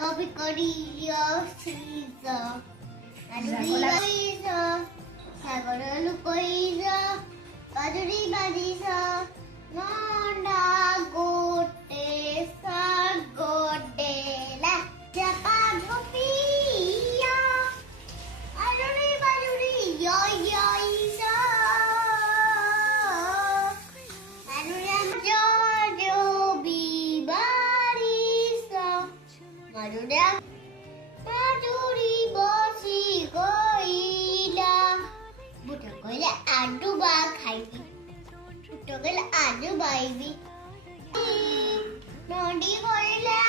copy করিও সিজ আলুইজ সাগর লুকইজ বাজুরি বাজিস নন্ডা গোটে সাগডেলা চাপা ধপিয়া আলুরি বাজুরি ইয় ইয়ইস মাজুরি বসি কইলা বুটো কইলা আলু বা খাইবি ছোট কইলা আলু বাইবি নদী কইলা